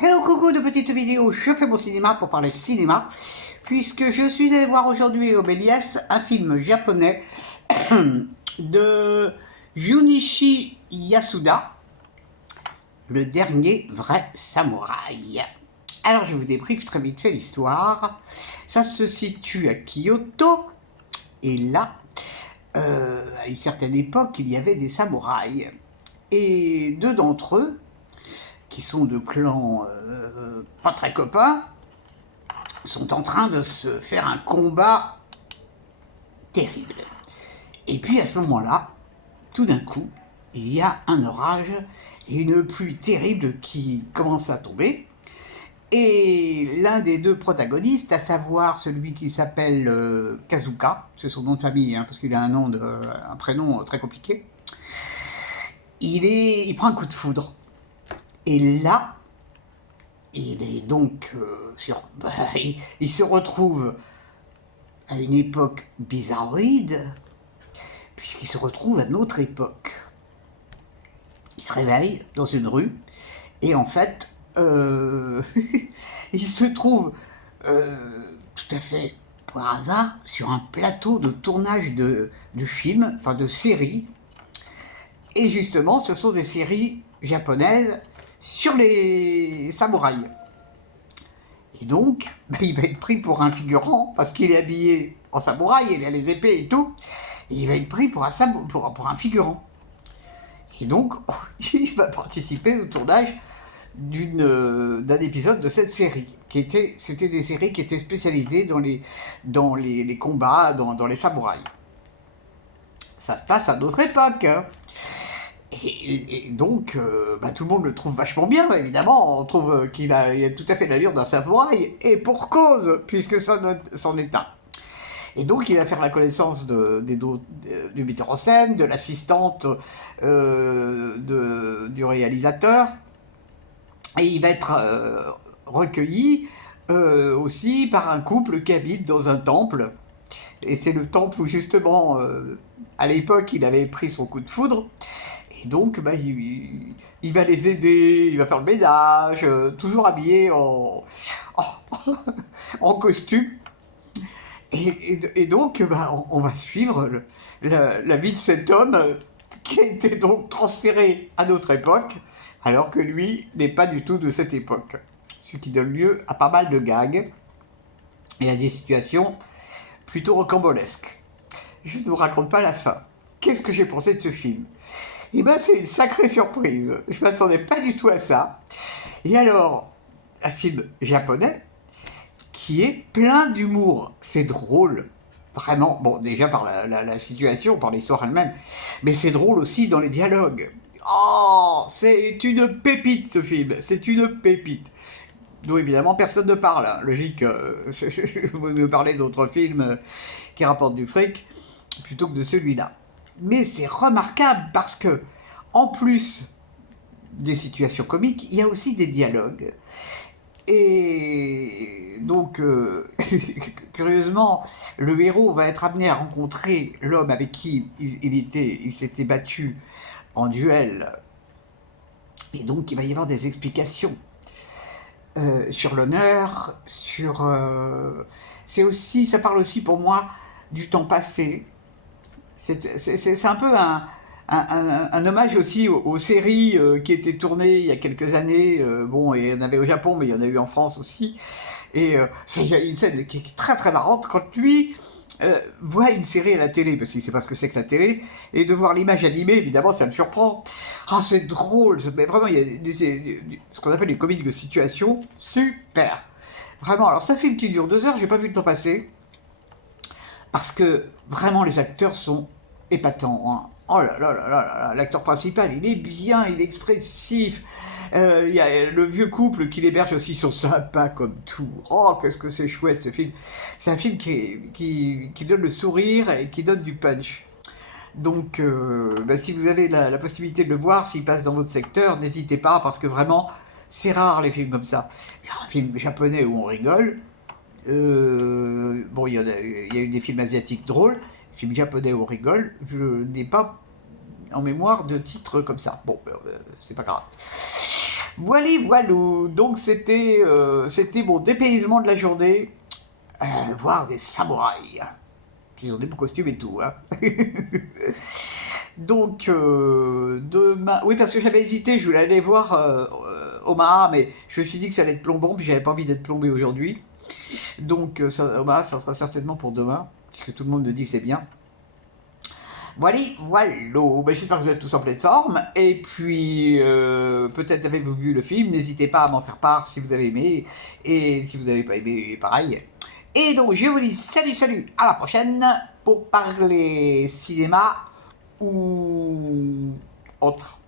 Hello coucou de petites vidéos, je fais mon cinéma pour parler cinéma, puisque je suis allé voir aujourd'hui au Méliès un film japonais de Junichi Yasuda, le dernier vrai samouraï. Alors je vous débriefe très vite fait l'histoire. Ça se situe à Kyoto, et là, à une certaine époque, il y avait des samouraïs. Et deux d'entre eux, qui sont de clans pas très copains, sont en train de se faire un combat terrible. Et puis à ce moment-là, tout d'un coup, il y a un orage et une pluie terrible qui commence à tomber. Et l'un des deux protagonistes, à savoir celui qui s'appelle Kazuka, c'est son nom de famille, hein, parce qu'il a un prénom très compliqué, il prend un coup de foudre. Et là, il est donc il se retrouve à une époque bizarroïde, puisqu'il se retrouve à notre époque. Il se réveille dans une rue, et en fait, il se trouve tout à fait par hasard sur un plateau de tournage de films, enfin de séries. Et justement, ce sont des séries japonaises sur les samouraïs. Et donc, il va être pris pour un figurant, parce qu'il est habillé en samouraï, il a les épées et tout, et il va être pris pour un figurant. Et donc, il va participer au tournage d'un épisode de cette série. C'était des séries qui étaient spécialisées dans les combats, dans les samouraïs. Ça se passe à notre époque, hein. Et donc, tout le monde le trouve vachement bien, évidemment. On trouve qu'il a tout à fait l'allure d'un samouraï, et pour cause, puisque ça c'en est un. Et donc, il va faire la connaissance du metteur en scène, de l'assistante du réalisateur, et il va être recueilli aussi par un couple qui habite dans un temple. Et c'est le temple où, justement, à l'époque, il avait pris son coup de foudre. Et donc, il va les aider, il va faire le ménage, toujours habillé en costume. Et donc, on va suivre la vie de cet homme qui a été donc transféré à notre époque, alors que lui n'est pas du tout de cette époque. Ce qui donne lieu à pas mal de gags et à des situations plutôt rocambolesques. Je ne vous raconte pas la fin. Qu'est-ce que j'ai pensé de ce film ? Eh ben, c'est une sacrée surprise. Je ne m'attendais pas du tout à ça. Et alors, un film japonais qui est plein d'humour. C'est drôle. Vraiment, bon, déjà par la situation, par l'histoire elle-même, mais c'est drôle aussi dans les dialogues. Oh, c'est une pépite ce film, c'est une pépite. Dont évidemment personne ne parle, hein. Logique, vous me parlez d'autres films qui rapportent du fric plutôt que de celui-là. Mais c'est remarquable parce que, en plus des situations comiques, il y a aussi des dialogues. Et donc, curieusement, le héros va être amené à rencontrer l'homme avec qui il s'était battu en duel. Et donc, il va y avoir des explications sur l'honneur, ça parle aussi pour moi du temps passé. C'est un peu un hommage aussi aux séries qui étaient tournées il y a quelques années. Bon, il y en avait au Japon, mais il y en a eu en France aussi. Et il y a une scène qui est très très marrante quand lui voit une série à la télé, parce qu'il ne sait pas ce que c'est que la télé, et de voir l'image animée, évidemment, ça me surprend. Ah, c'est drôle, mais vraiment, il y a ce qu'on appelle des comiques de situation, super. Vraiment, alors c'est un film qui dure 2 heures, j'ai pas vu le temps passer, parce que vraiment les acteurs sont épatants, hein. Oh là là là là là, l'acteur principal, il est bien, il est expressif. Il y a le vieux couple qui l'héberge aussi, ils sont sympas comme tout. Oh, qu'est-ce que c'est chouette ce film. C'est un film qui donne le sourire et qui donne du punch. Donc, si vous avez la possibilité de le voir, s'il passe dans votre secteur, n'hésitez pas, parce que vraiment, c'est rare les films comme ça. Il y a un film japonais où on rigole. Bon, il y a eu des films asiatiques drôles, des films japonais où on rigole. Je n'ai pas en mémoire de titres comme ça. Bon, c'est pas grave. Voilà, voilou. Donc c'était mon dépaysement de la journée, voir des samouraïs. Ils ont des beaux costumes et tout, hein. Donc demain, oui parce que j'avais hésité, je voulais aller voir Omaha, mais je me suis dit que ça allait être plombant, puis j'avais pas envie d'être plombé aujourd'hui. Donc Omaha, ça sera certainement pour demain, puisque tout le monde me dit que c'est bien. Voilà, voilà. Ben, j'espère que vous êtes tous en pleine forme. Et puis, peut-être avez-vous vu le film. N'hésitez pas à m'en faire part si vous avez aimé. Et si vous n'avez pas aimé, pareil. Et donc, je vous dis salut, salut, à la prochaine pour parler cinéma ou autre.